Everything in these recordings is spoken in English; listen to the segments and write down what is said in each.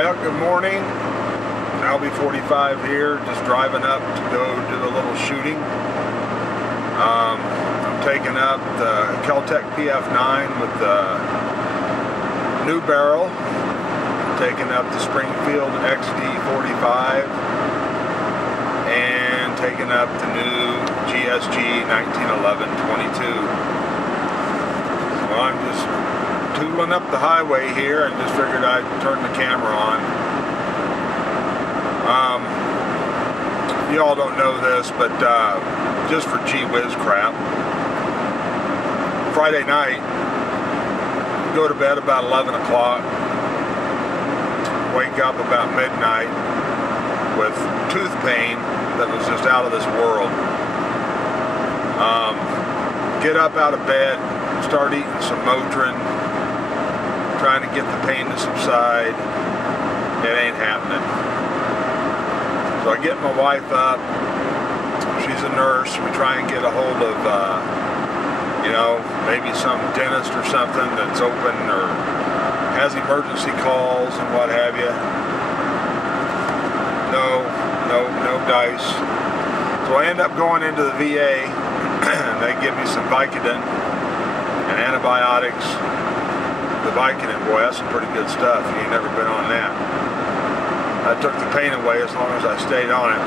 Well, good morning. LB45 here, just driving up to go do a little shooting. I'm taking up the kel-tec PF9 with the new barrel. Taking up the Springfield XD45 and taking up the new GSG 1911-22. So I'm just tooling up the highway here and just figured I'd turn the camera on. You all don't know this, but just for gee whiz crap, Friday night, go to bed about 11 o'clock, wake up about midnight with tooth pain that was just out of this world. Get up out of bed, start eating some Motrin, trying to get the pain to subside. It ain't happening. So I get my wife up. She's a nurse. We try and get a hold of, you know, maybe some dentist or something that's open or has emergency calls and what have you. No dice. So I end up going into the VA and they give me some Vicodin and antibiotics. The Vicodin, boy, that's some pretty good stuff. You ain't never been on that. I took the pain away as long as I stayed on it.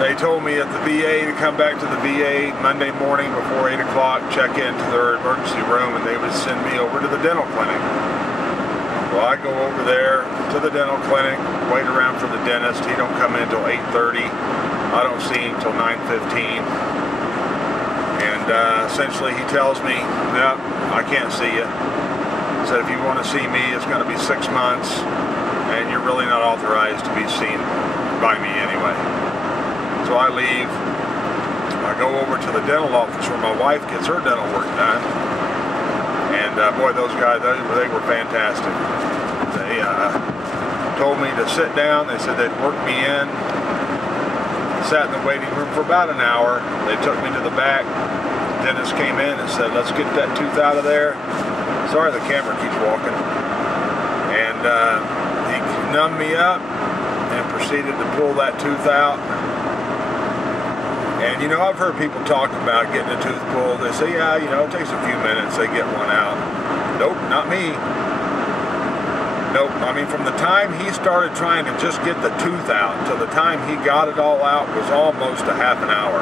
They told me at the VA to come back to the VA Monday morning before 8 o'clock, check into their emergency room, and they would send me over to the dental clinic. Well, I go over there to the dental clinic, wait around for the dentist. He don't come in until 8:30. I don't see him until 9:15. And essentially he tells me, no, I can't see you. He said, if you want to see me, it's going to be 6 months, and you're really not authorized to be seen by me anyway. So I leave. I go over to the dental office where my wife gets her dental work done. And boy, those guys, they were fantastic. They told me to sit down. They said they'd work me in. Sat in the waiting room for about an hour. They took me to the back. The dentist came in and said, let's get that tooth out of there. Sorry, the camera keeps walking. And he numbed me up and proceeded to pull that tooth out. And you know, I've heard people talk about getting a tooth pulled. They say, yeah, you know, it takes a few minutes, they get one out. Nope, not me. Nope, I mean, from the time he started trying to just get the tooth out to the time he got it all out was almost a half an hour.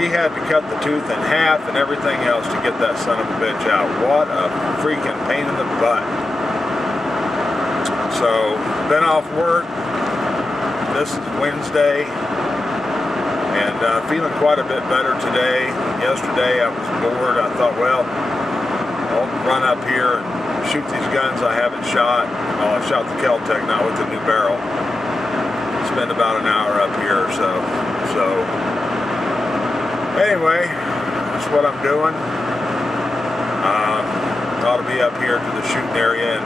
He had to cut the tooth in half and everything else to get that son of a bitch out. What a freaking pain in the butt. So, been off work. This is Wednesday. And feeling quite a bit better today. Yesterday I was bored. I thought, well, I'll run up here and shoot these guns I haven't shot. Well, I've shot the kel-tec, not with the new barrel. Spend about an hour up here or so. So, anyway, that's what I'm doing. Ought to be up here to the shooting area in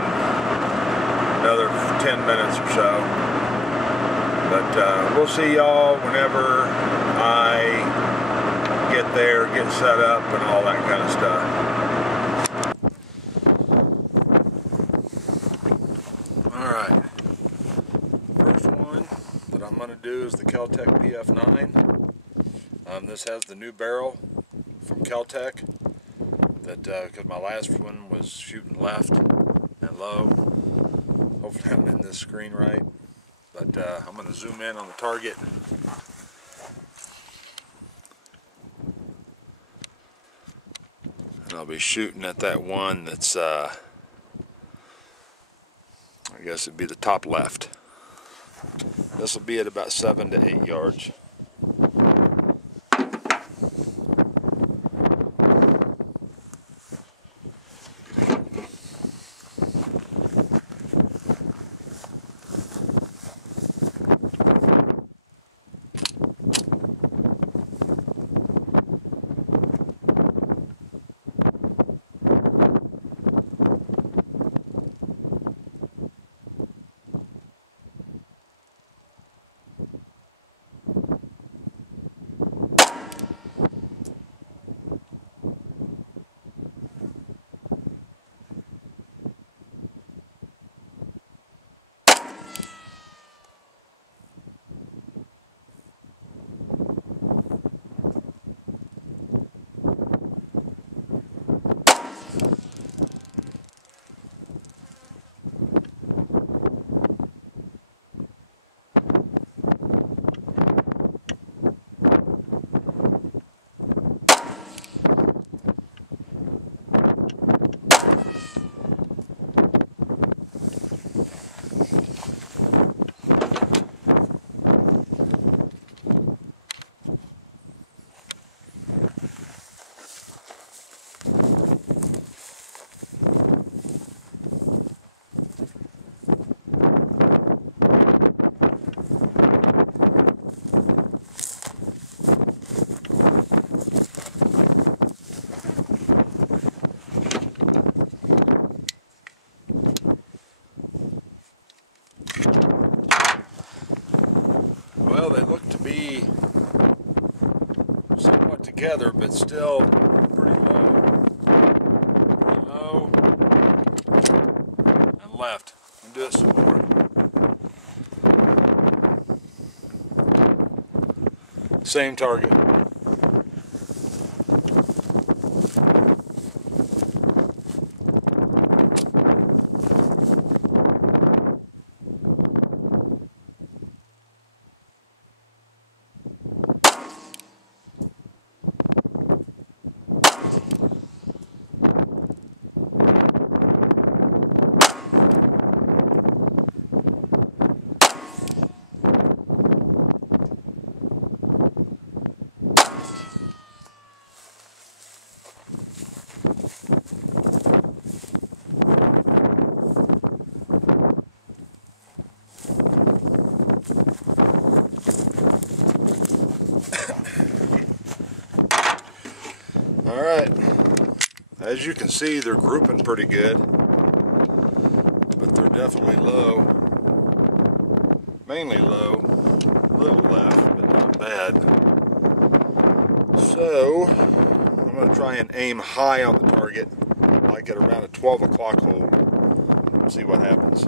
another 10 minutes or so. But we'll see y'all whenever I get there, get set up, and all that kind of stuff. Alright. First one that I'm going to do is the kel-tec PF9. This has the new barrel from kel-tec. Because my last one was shooting left and low. Hopefully I'm in this screen right. But I'm going to zoom in on the target. And I'll be shooting at that one that's, I guess it'd be the top left. This will be at about 7 to 8 yards. they look to be somewhat together, but still pretty low. Pretty low. And left. And do it some more. Same target. Alright, as you can see, they're grouping pretty good, but they're definitely low, mainly low, a little left, but not bad. So, I'm going to try and aim high on the target, like at around a 12 o'clock hole, see what happens.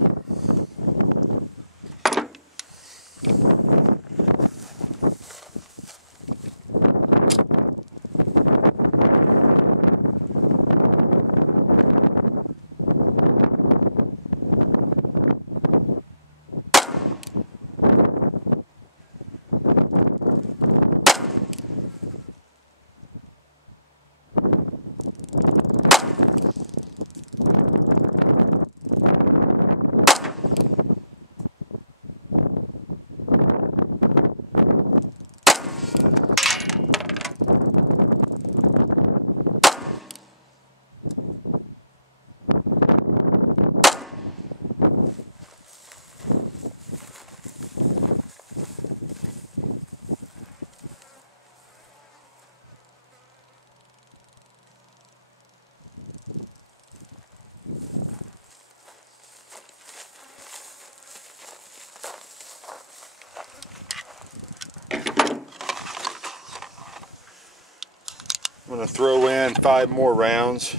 I'm going to throw in 5 more rounds,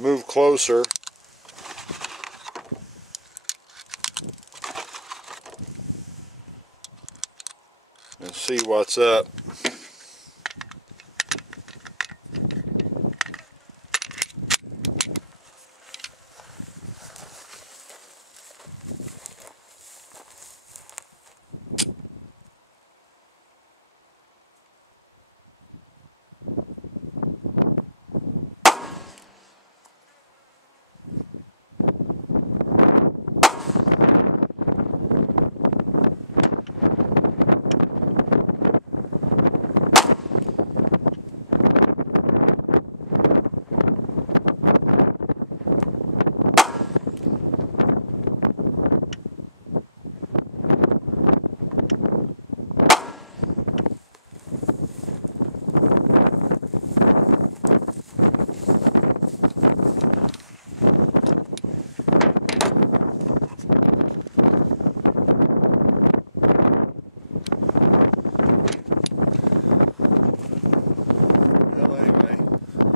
move closer, and see what's up.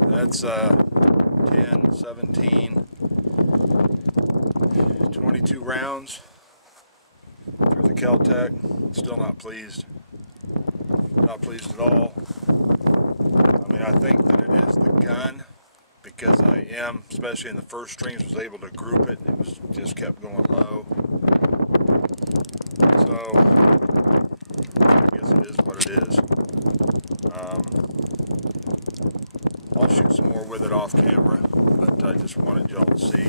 That's 10, 17, 22 rounds through the kel-tec. Still not pleased. Not pleased at all. I mean, I think that it is the gun, because I am, especially in the first streams, was able to group it. It was just kept going low. So I guess it is what it is. I'll shoot some more with it off camera, but I just wanted y'all to see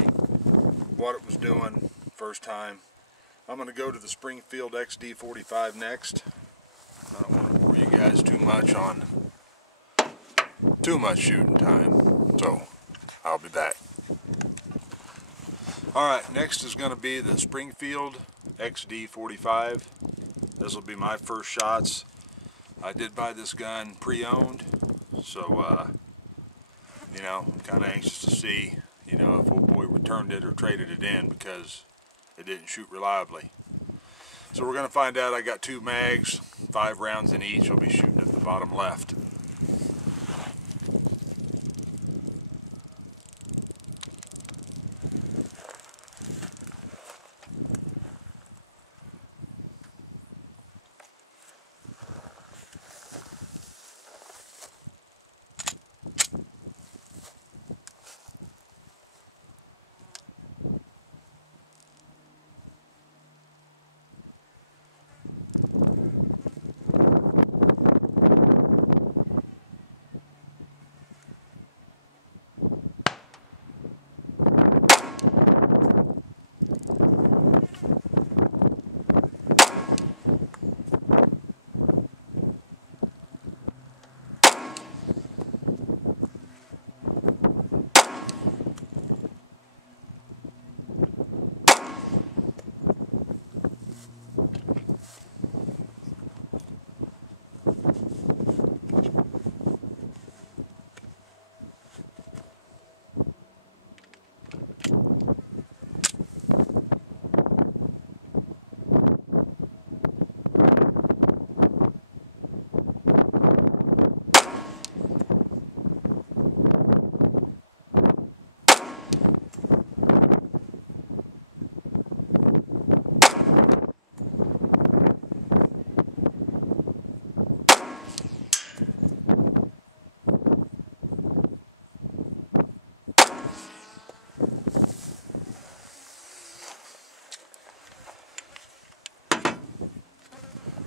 what it was doing first time. I'm going to go to the Springfield XD45 next. I don't want to bore you guys too much on too much shooting time, so I'll be back. Alright, next is going to be the Springfield XD45. This will be my first shots. I did buy this gun pre-owned, so you know, I'm kind of anxious to see, you know, if old boy returned it or traded it in, because it didn't shoot reliably. So we're going to find out. I got 2 mags, 5 rounds in each. I'll be shooting at the bottom left.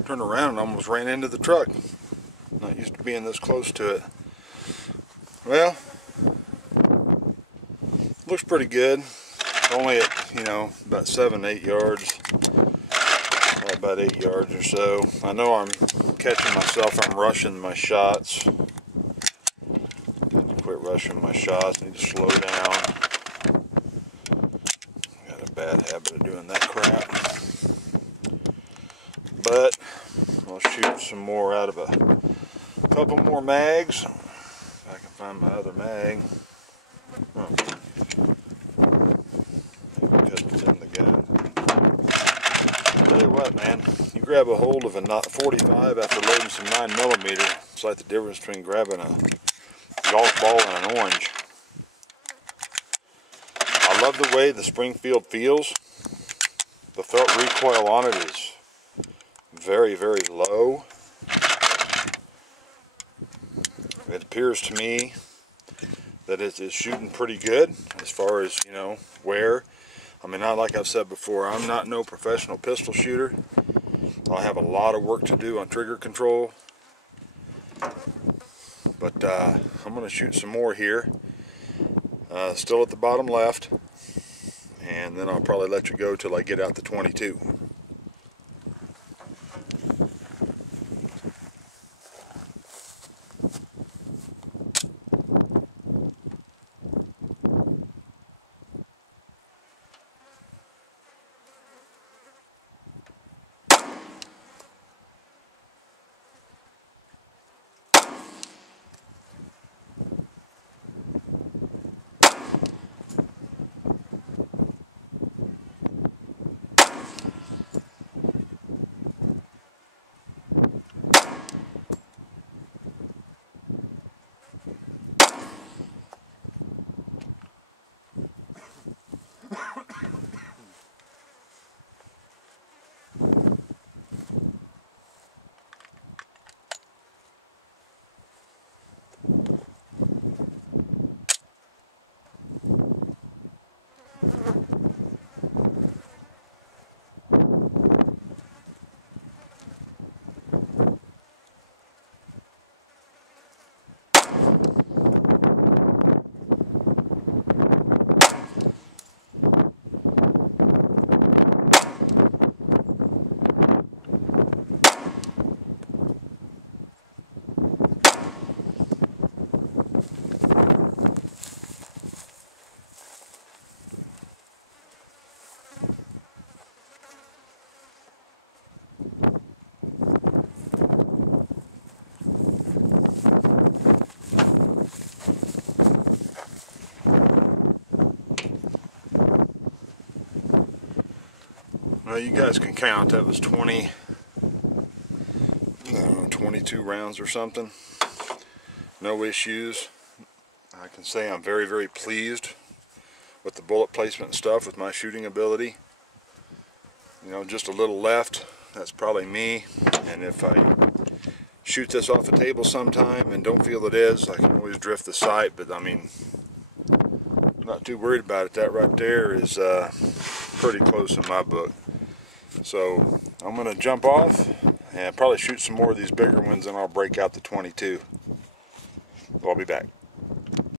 Turned around and almost ran into the truck. Not used to being this close to it. Well, looks pretty good. Only at, you know, about 7-8 yards. Probably about 8 yards or so. I know I'm catching myself. I'm rushing my shots. Need to quit rushing my shots. Need to slow down. Got a bad habit of doing that crap. But I'll shoot some more out of a couple more mags. If I can find my other mag. Maybe it's in the gun. Tell you what, man, you grab a hold of a 45 after loading some 9mm. It's like the difference between grabbing a golf ball and an orange. I love the way the Springfield feels. The felt recoil on it is very, very low. It appears to me that it is shooting pretty good as far as, you know, wear. I mean, like I've said before, I'm not no professional pistol shooter. I have a lot of work to do on trigger control. But I'm going to shoot some more here. Still at the bottom left. And then I'll probably let you go till I get out the 22. Well, you guys can count. That was 22 rounds or something. No issues. I can say I'm very, very pleased with the bullet placement and stuff, with my shooting ability. You know, just a little left, that's probably me. And if I shoot this off a table sometime and don't feel it is, I can always drift the sight, but I mean, I'm not too worried about it. That right there is pretty close in my book. So I'm going to jump off and probably shoot some more of these bigger ones, and I'll break out the 22. I'll be back.